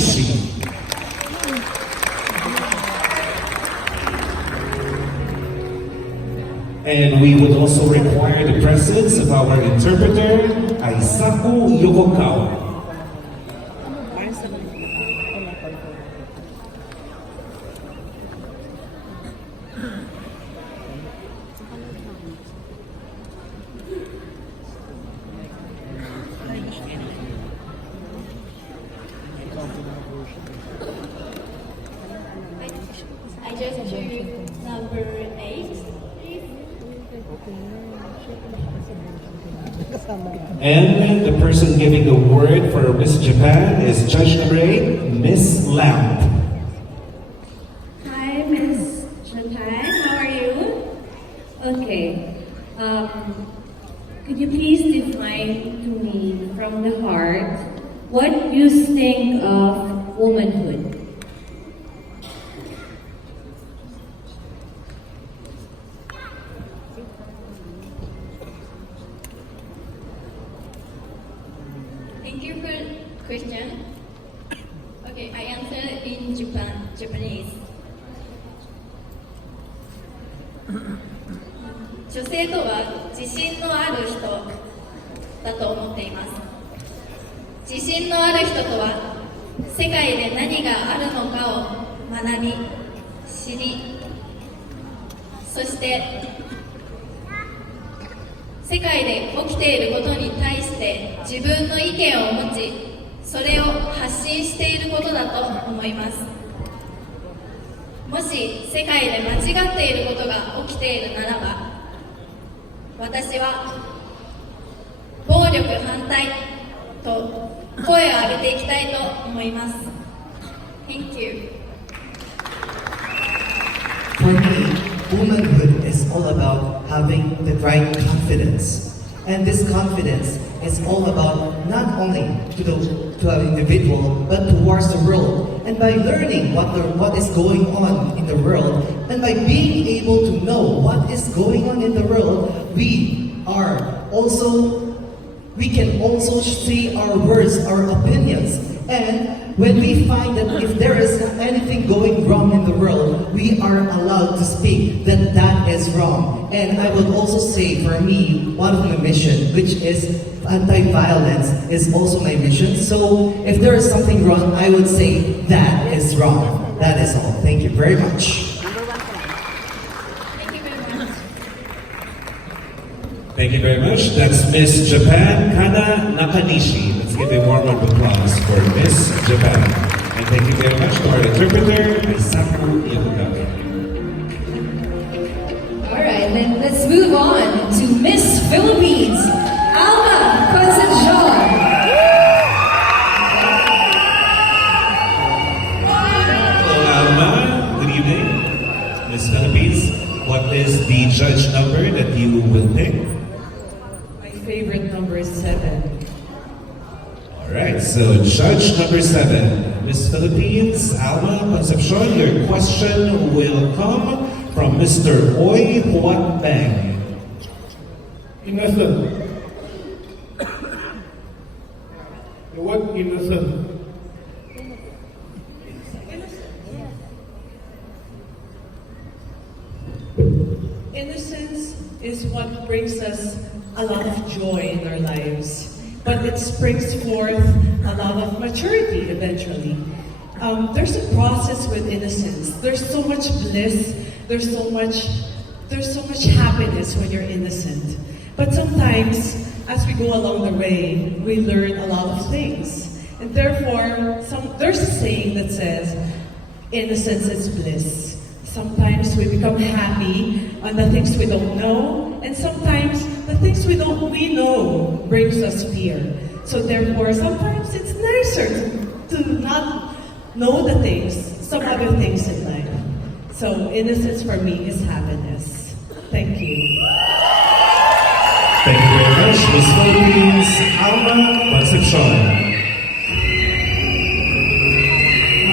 Nakanishi. And we would also require the presence of our interpreter, Aisaku Yokokawa. I just choose number 8. And the person giving the word for Miss Japan is Judge number 8, Miss Lamp. Hi, Miss Japan. How are you? Okay. Could you please define to me from the heart what you think of womanhood? Thank you for question. Okay, I answer in Japanese. 女性とは自信のある人だと思っています。自信のある人とは世界で何があるのかを学び、知り、そして世界で起きていることに対して自分の意見を持ち、それを発信していることだと思います。もし世界で間違っていることが起きているならば、私は暴力反対と声を上げていきたいと思います。Thank you. For me, womanhood is all about having the right confidence. And this confidence is all about not only to an individual, but towards the world. And by learning what is going on in the world, and by being able to know what is going on in the world, we can also say our words, our opinions. And when we find that if there is anything going wrong in the world, we are allowed to speak that that is wrong. And I would also say for me, one of my mission, which is anti-violence, is also my mission. So if there is something wrong, I would say that is wrong. That is all. Thank you very much. Thank you very much. Thank you very much. That's Miss Japan Kana Nakanishi. Let's give a warm round of applause for Miss Japan. And thank you very much to our interpreter, Isaku Yokogawa. Alright, then let's move on to Miss Philippines, Alma Concepcion. Hello, Alma. Good evening. Miss Philippines, what is the judge number that you will pick? My favorite number is 7. Alright, so judge number 7, Miss Philippines, Alma Concepcion, your question will come from Mr. Oy Huat Bang. Innocent. The word innocent. Innocence is what brings us a lot of joy in our lives, but it springs forth a lot of maturity eventually. There's a process with innocence. There's so much bliss. There's so much happiness when you're innocent. But sometimes, as we go along the way, we learn a lot of things. And therefore, there's a saying that says, innocence is bliss. Sometimes we become happy on the things we don't know, and sometimes the things we know brings us fear. So therefore, sometimes it's nicer to not know the things, some other things in life. So innocence for me is happiness. Thank you. Thank you very much, Miss Philippines, Alma Concepcion.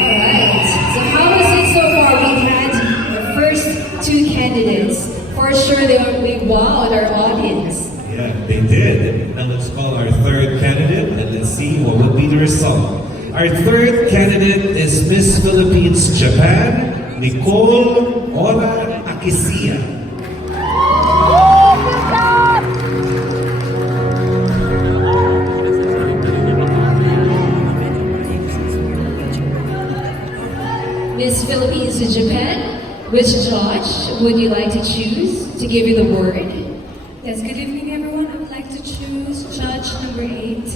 Alright, so how was it so far? We had the first two candidates. For sure they wowed our audience. Yeah, they did. Now let's call our third candidate and let's see what will be the result. Our third candidate is Miss Philippines Japan, Nicole Ora Akisia. Miss Philippines to Japan, which judge would you like to choose to give you the word? Yes, good evening everyone. I would like to choose judge number 8.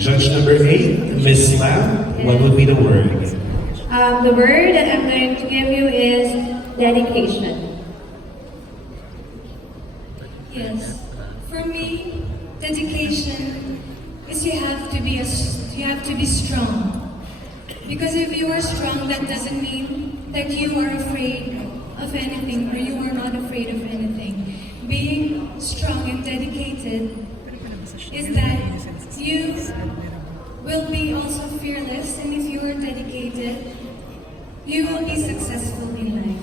Judge number 8, Miss Lam, what would be the word? The word that I'm going to give you is dedication. Yes, for me, dedication is you have to be strong. Because if you are strong, that doesn't mean that you are afraid of anything or you are not afraid of anything. Being strong and dedicated is that you will be also fearless, and if you are dedicated, you will be successful in life.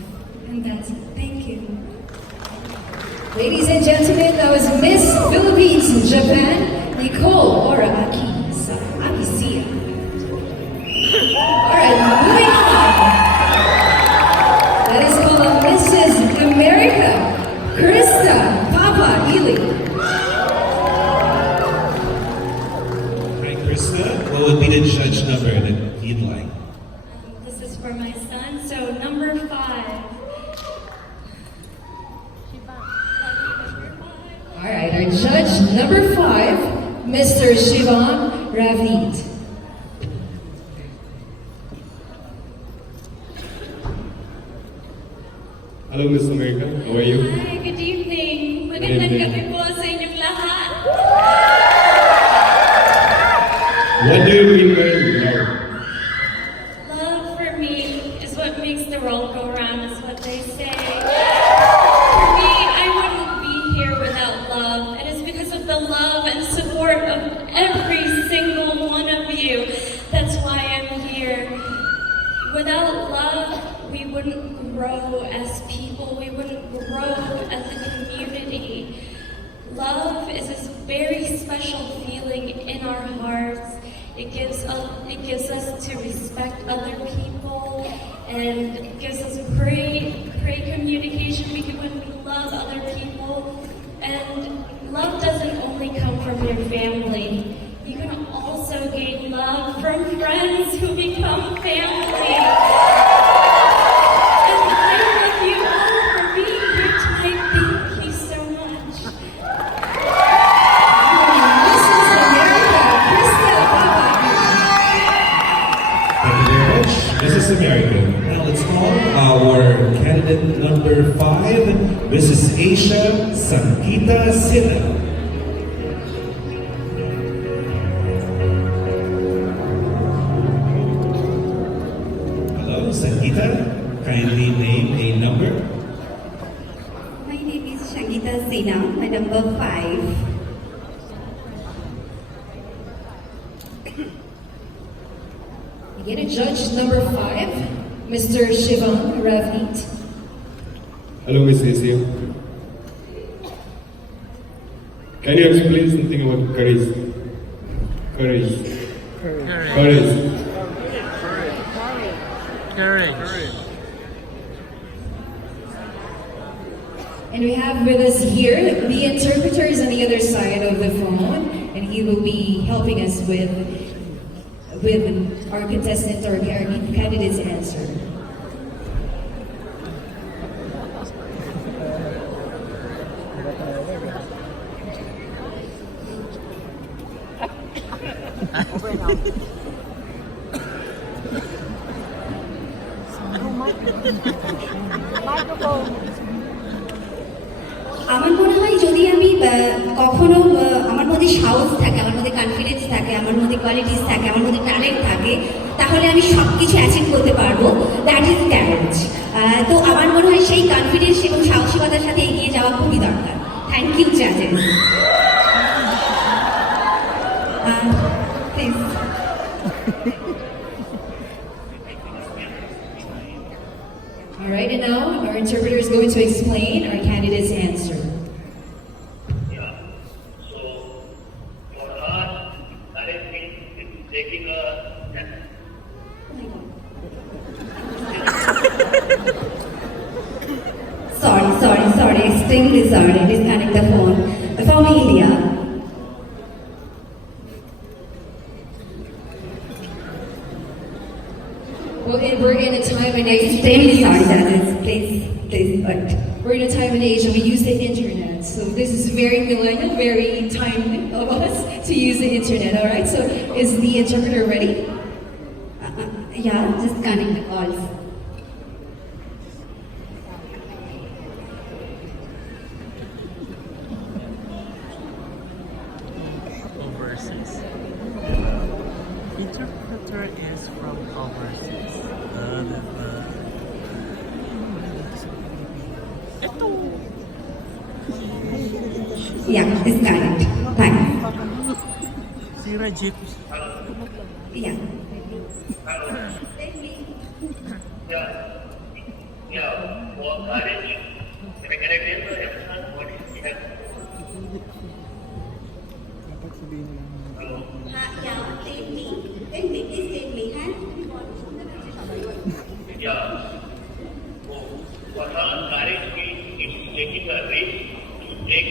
And that's it. Thank you. Ladies and gentlemen, that was Miss Philippines Japan, Nicole Ora Akisia. Alright, moving on. That is called Mrs. America, Krista Papa Ely. Right, Krista, what would be the judge number that you'd like? This is for my son, so number 5. Alright, our judge number 5, Mr. Shivan Ravid. Hello, Miss America. How are you? Hi, good evening. Magandang evening. gabi po sa inyong lahat. What do you mean by love? Love for me is what makes the world go round, is what they say. For me, I wouldn't be here without love. It is because of the love and support of every single one of you. That's why I'm here. Without love, we wouldn't grow as people. We wouldn't grow as a community. Love is this very special feeling in our hearts. It gives us to respect other people, and it gives us great communication when we love other people. And love doesn't only come from your family. You can also gain love from friends who become family. And I love you all for being here tonight. Thank you so much. Mrs. America, Krista Papa. Thank you very much, Mrs. America. Now let's call our candidate number 5, Mrs. Asia Sankita Sina. Hello, Sankita. Kindly name a number. My name is Shangita Sina, my number 5. Again, judge number 5, Mr. Shivan Ravid. Hello, Miss Asia. Can you explain something about courage? Courage. And we have with us here the interpreters on the other side of the phone, and he will be helping us with our contestant or our candidate's answer. আমার মনে হয় যদি আমি কখনো আমার মধ্যে সাহস থাকে, আমার মধ্যে কনফিডেন্স থাকে, আমার মধ্যে কোয়ালিটিস থাকে, আমার মধ্যে ট্যালেন্ট থাকে, তাহলে আমি সব কিছু অ্যাচিভ করতে পারবো। That is talent. তো আমার মনে হয় সেই কনফিডেন্স এবং সাহসিকতার সাথে এগিয়ে যাওয়া খুবই দরকার। থ্যাংক ইউ জাজেস। All right, and now our interpreter is going to explain our candidate's answer. Yeah. So really sorry, disconnect the phone. From India. Well, and we're in a time and age. Extremely sorry, judges. Please, wait. We're in a time and age and we use the internet. So this is very millennial, very timely of us to use the internet, all right? So is the interpreter ready? Yeah, just connect the calls. Overseas. Interpreter is from overseas. Yeah, disconnect. Thanks. Si Rajit. Yeah. Yeah, take me. Please take me. Yeah. For her courage is taking a risk to take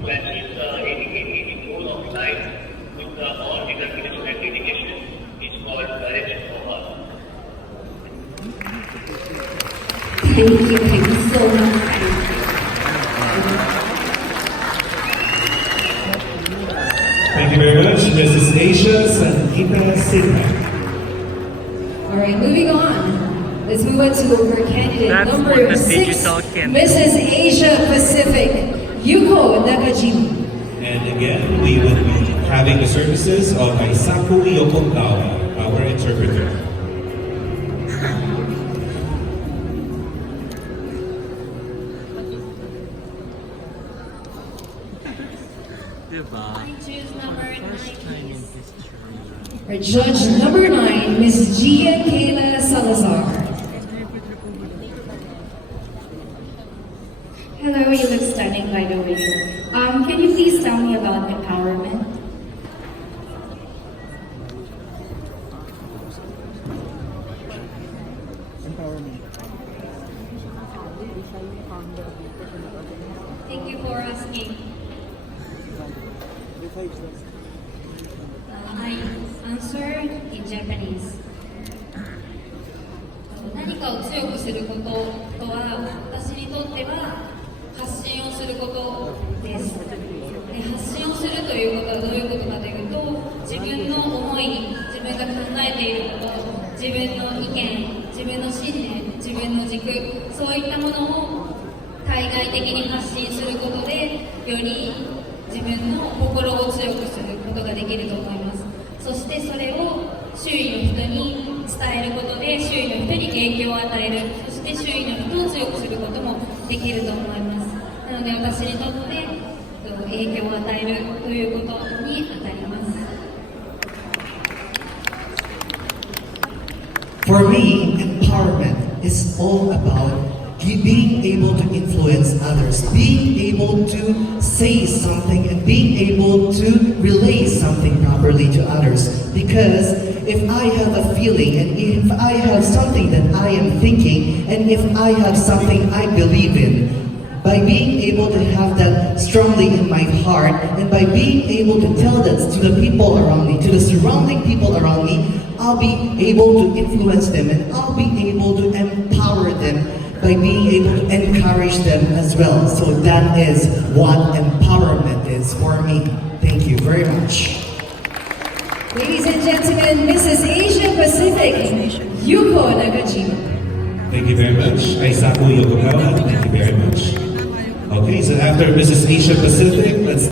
to achieve the any goal of life with the all determination and dedication is called courage for her. Thank you so much. Thank you very much, Mrs. Asia Sangeeta Sidman. All right, moving on. Let's move on to our candidate That's number what the 6, digital can- Mrs. Asia Pacific, Yuko Nakajima. And again, we will be having the services of Aisaku Yokogawa, our interpreter. Diba? I choose number 9, First time in please. history. Our judge number 9, Ms. Gia Kayla Salazar. Hello, you look stunning by the way. Can you please tell me about empowerment? Thank you for asking. I answer in Japanese. 何かを強くすることとは私にとっては発信をすることです。で、発信をするということはどういうことかというと、自分の思い、自分が考えていること、自分の意見、自分の信念、自分の軸、そういったものを対外的に発信することで、より自分の心を強くすることができると思います。そしてそれを周囲の人に伝えることで周囲の人に影響を与える、そして周囲の人を強くすることもできると思います。なので私にとって影響を与えるということに当たります。 For me, empowerment is all about being able to influence others, being able to say something and being able to relay something properly to others. Because if I have a feeling and if I have something that I am thinking and if I have something I believe in, by being able to have that strongly in my heart and by being able to tell that to the people around me, to the surrounding people around me, I'll be able to influence them and I'll be able to empower them by being able to encourage them as well. So that is what empowerment is for me. Thank you very much. Ladies and gentlemen, Mrs. Asia Pacific, Yuko Nakajima. Thank you very much. Aisaku Yokogawa, thank you very much. Okay, so after Mrs. Asia Pacific, let's